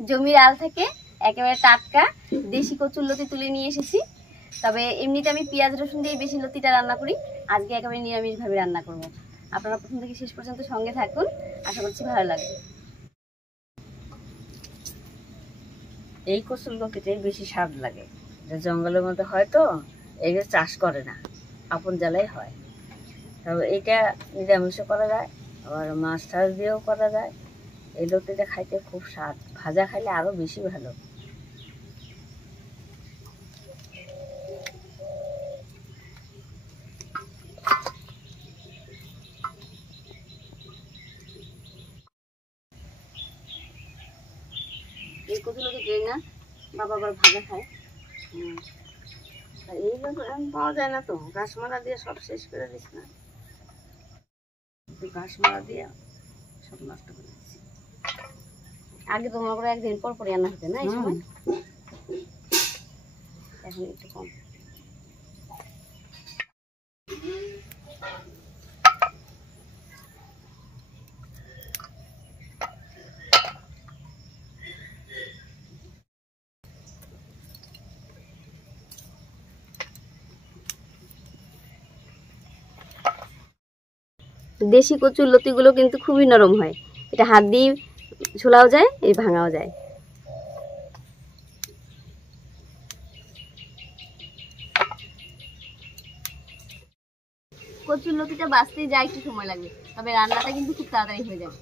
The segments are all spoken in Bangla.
জমির আল থেকে একেবারে টাটকা দেশি কচুরলতি তুলে নিয়ে এসেছি। তবে এমনিতে আমি পেঁয়াজ রসুন দিয়ে বেশি লতিটা রান্না করি, আজকে একেবারে নিরামিষভাবে রান্না করব। আপনারা প্রথম থেকে শেষ পর্যন্ত সঙ্গে থাকুন, আশা করছি ভালো লাগবে। এই কচুরলতিটাই বেশি স্বাদ লাগে, জঙ্গলের মধ্যে হয় তো, এগুলো চাষ করে না, আপন জ্বালাই হয়। তবে এইটা নিরামিষও করা যায়, আবার মাছ টাছ দিয়েও করা যায়। এই লতিটা খাইতে খুব স্বাদ, ভাজা খাইলে আরো বেশি ভালো। এই কচুরলতি ট্রেন না, বাবা আবার ভাজা খায়। এইগুলো পাওয়া যায় না তো, ঘাসমারা দিয়ে সব শেষ করে দিস না, ঘাসমারা দিয়ে সব নষ্ট করে দিচ্ছি। আগে তো মনে করো একদিন পর পর রান্না হতো না, এই সময় এখন একটু কম। দেশি কচুর লতিগুলো কিন্তু খুবই নরম হয়, এটা হাত দিয়ে ছোলাও যায়, এই ভাঙাও যায়। কচুর লতিটা বাঁচতে যা একটু সময় লাগবে, তবে রান্নাটা কিন্তু খুব তাড়াতাড়ি হয়ে যাবে।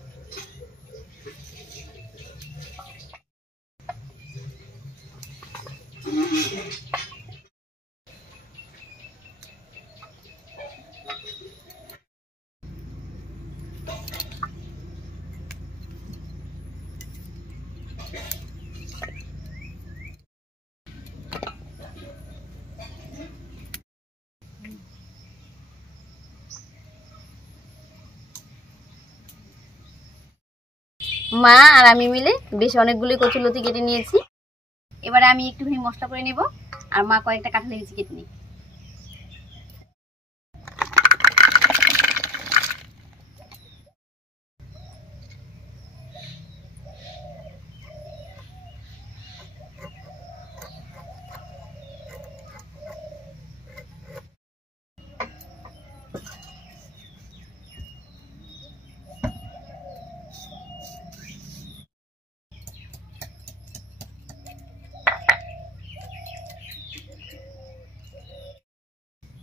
মা আর আমি মিলে বেশ অনেকগুলোই কচুরলতি কেটে নিয়েছি। এবারে আমি একটুখানি মশলা করে নেব, আর মা কয়েকটা কাঁঠালের বিচি কেটে নিই।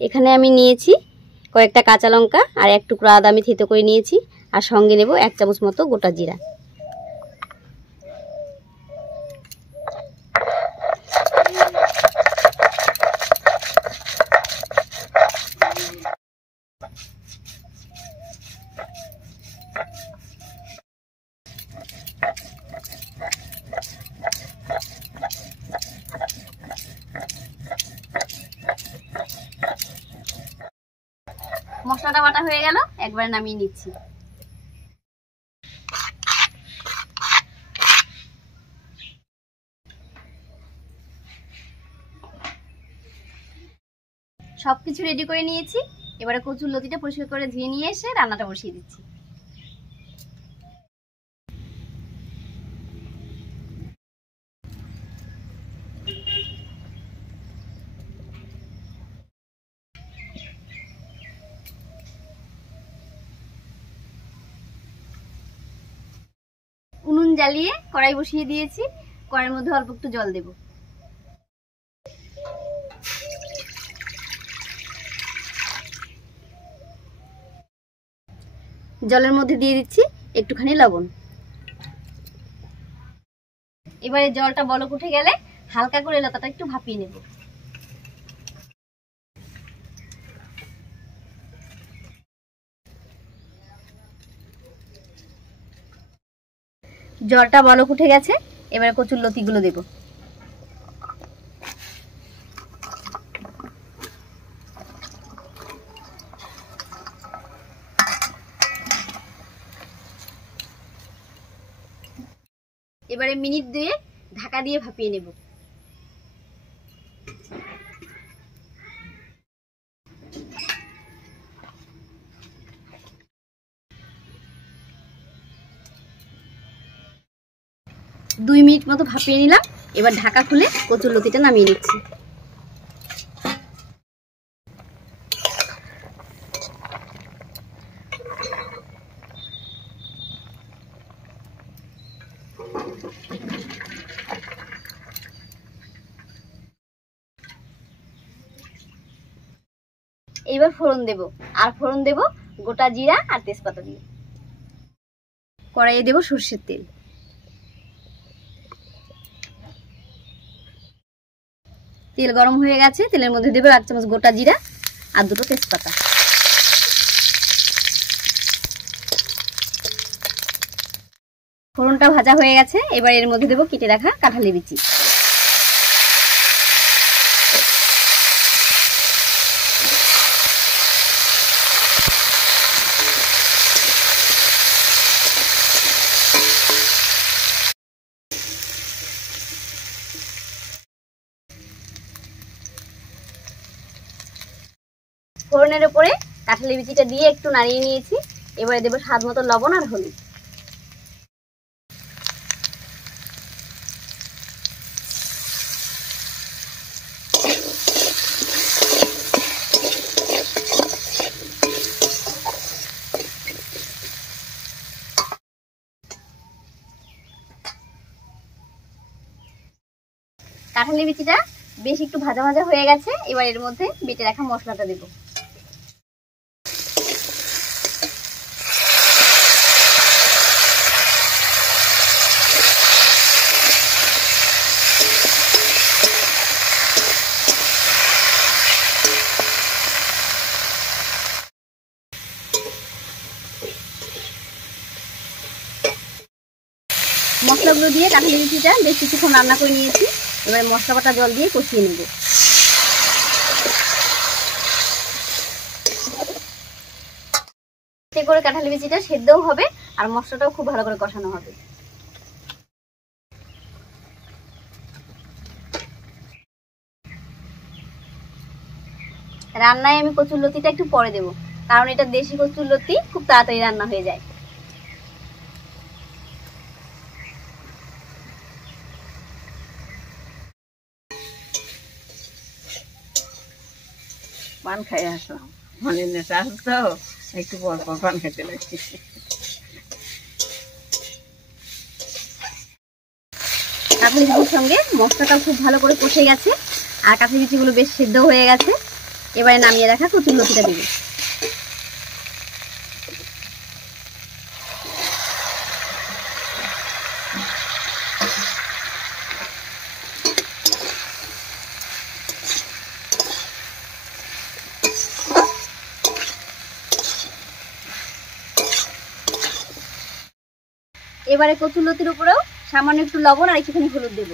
এখানে আমি নিয়েছি কয়েকটা কাঁচা লঙ্কা আর এক টুকরো আদা আমি থেতো করে নিয়েছি, আর সঙ্গে নেব 1 চামচ মতো গোটা জিরা। মশলাটা বাটা হয়ে গেল, একবারে নামিয়ে নিচ্ছি। সবকিছু রেডি করে নিয়েছি, এবারে কচুরলতিটা পরিষ্কার করে ধুয়ে নিয়ে এসে রান্নাটা বসিয়ে দিচ্ছি। উনুন জ্বালিয়ে কড়াই বসিয়ে দিয়েছি, কড়াইয়ের মধ্যে অল্প একটু জল দেব। জলের মধ্যে দিয়ে দিচ্ছি একটুখানি লবণ। এবারে জলটা বলক উঠে গেলে হালকা করে লতাটা একটু ভাপিয়ে নেব। জলটা বলক উঠে গেছে, এবারে কচুরলতিগুলো দেব। এবারে মিনিট 2 ঢাকা দিয়ে ভাপিয়ে নেব। 2 মিনিট মতো ভাপিয়ে নিলাম। এবার ঢাকা খুলে কচুরলতিটা নামিয়ে নিচ্ছি। এইবার ফোড়ন দেব, আর ফোড়ন দেব গোটা জিরা আর তেজপাতা দিয়ে। কড়াইয়ে দেব সরষের তেল। তেল গরম হয়ে গেছে, তেলের মধ্যে দেব 1 চামচ গোটা জিরা আর 2টো তেজপাতা। ফোড়নটা ভাজা হয়ে গেছে, এবার এর মধ্যে দেব কেটে রাখা কাঁঠালের বিচি। ফোড়নের উপরে কাঁঠালের বিচিটা দিয়ে একটু নাড়িয়ে নিয়েছি। এবারে দেব স্বাদ মতো লবণ আর হলুদ। কাঁঠালের বিচিটা বেশ একটু ভাজা ভাজা হয়ে গেছে, এবার এর মধ্যে বেটে রাখা মশলাটা দেব। মশলাগুলো দিয়ে কাঁঠালের বিচিটা বেশ কিছুক্ষণ রান্না করে নিয়েছি। এবারে মশলা বাটা জল দিয়ে কষিয়ে নেব। এতে করে কাঁঠালের বিচিটা সেদ্ধও হবে আর মশলাটাও খুব ভালো করে কষানো হবে। রান্নায় আমি কচুরলতিটা একটু পরে দেব, কারণ এটা দেশি কচুরলতি, খুব তাড়াতাড়ি রান্না হয়ে যায়। পান খাই আসলাম, মানে নেশা তো একটু পর পর পান খেতে লাগছে। কাঁঠালের বিচির সঙ্গে মশলাটাও খুব ভালো করে কষে গেছে আর কাঁঠালের বিচিগুলো বেশ সেদ্ধ হয়ে গেছে। এবারে নামিয়ে রাখা কচুরলতিটা দেব। এবারে কচুরলতির উপরেও সামান্য একটু লবণ আর একটুখানি হলুদ দেব।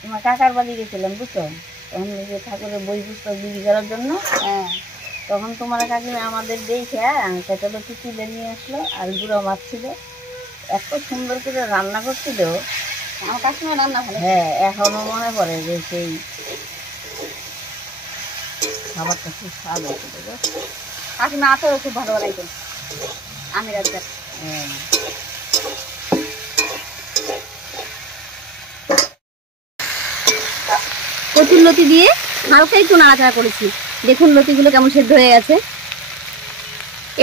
তোমার কাকার বাড়ি গেছিলাম বুঝছো, তখন যে ঠাকুরের বই পুস্তক বিক্রি করার জন্য। তখন তোমার কাকিমা আমাদের দেখে কাঁচালতি তুলে নিয়ে আসলো আর গুঁড়ো মাছ ছিল, এত সুন্দর করে রান্না করছিল। আমার কাকিমা রান্না ভালো। হ্যাঁ, এখনো মনে পড়ে যে সেই খাবারটা খুব স্বাদ হয়েছিল। কাকিমা আচারও খুব ভালো বানাইতেন, আমের আচার। হ্যাঁ, কচুরলতি দিয়ে হালকা একটু নাড়াচাড়া করেছি। দেখুন লতিগুলো কেমন সেদ্ধ হয়ে গেছে।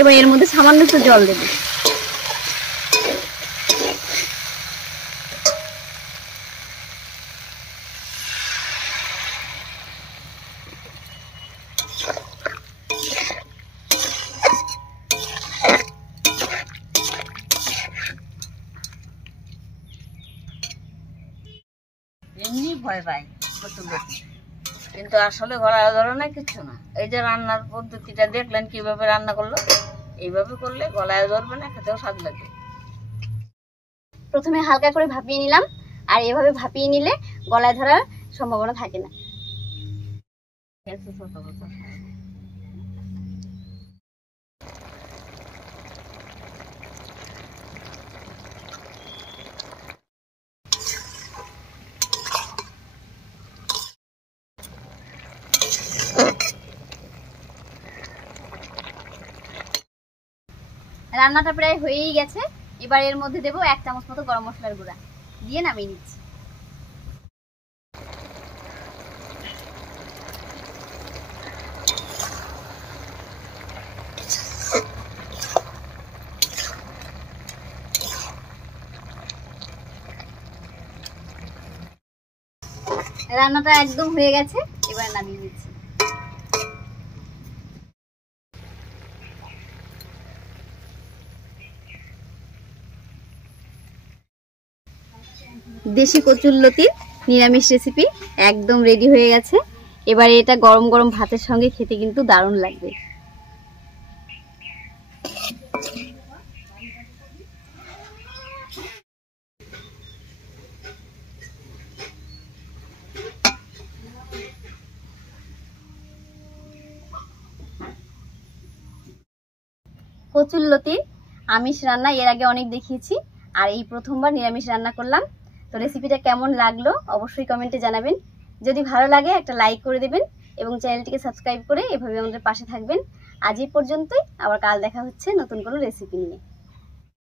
এবার এর মধ্যে সামান্য একটু জল দেব। এমনি ভয় পাই কচুরলতি, কিন্তু আসলে গলায় ধরে না কিচ্ছু না। এই যে রান্নার পদ্ধতিটা দেখলেন কিভাবে রান্না করলো, এইভাবে করলে গলায় ধরবে না, খেতেও স্বাদ লাগবে। প্রথমে হালকা করে ভাপিয়ে নিলাম, আর এভাবে ভাপিয়ে নিলে গলায় ধরার সম্ভাবনা থাকে না। রান্নাটা প্রায় হয়েই গেছে। এবার এর মধ্যে দেবো 1 চামচ মতো গরম মশলার গুঁড়া, দিয়ে নামিয়ে নিচ্ছি। রান্নাটা একদম হয়ে গেছে, এবার নামিয়ে নিচ্ছি। দেশি কচুরলতির নিরামিষ রেসিপি একদম রেডি হয়ে গেছে। এবারে এটা গরম গরম ভাতের সঙ্গে খেতে কিন্তু দারুণ লাগবে। কচুরলতির আমিষ রান্না এর আগে অনেক দেখিয়েছি, আর এই প্রথমবার নিরামিষ রান্না করলাম। তো রেসিপিটা কেমন লাগলো অবশ্যই কমেন্টে জানাবেন। যদি ভালো লাগে একটা লাইক করে দেবেন এবং চ্যানেলটিকে সাবস্ক্রাইব করে এভাবে আমাদের পাশে থাকবেন। আজ এই পর্যন্তই, আবার কাল দেখা হচ্ছে নতুন কোনো রেসিপি নিয়ে।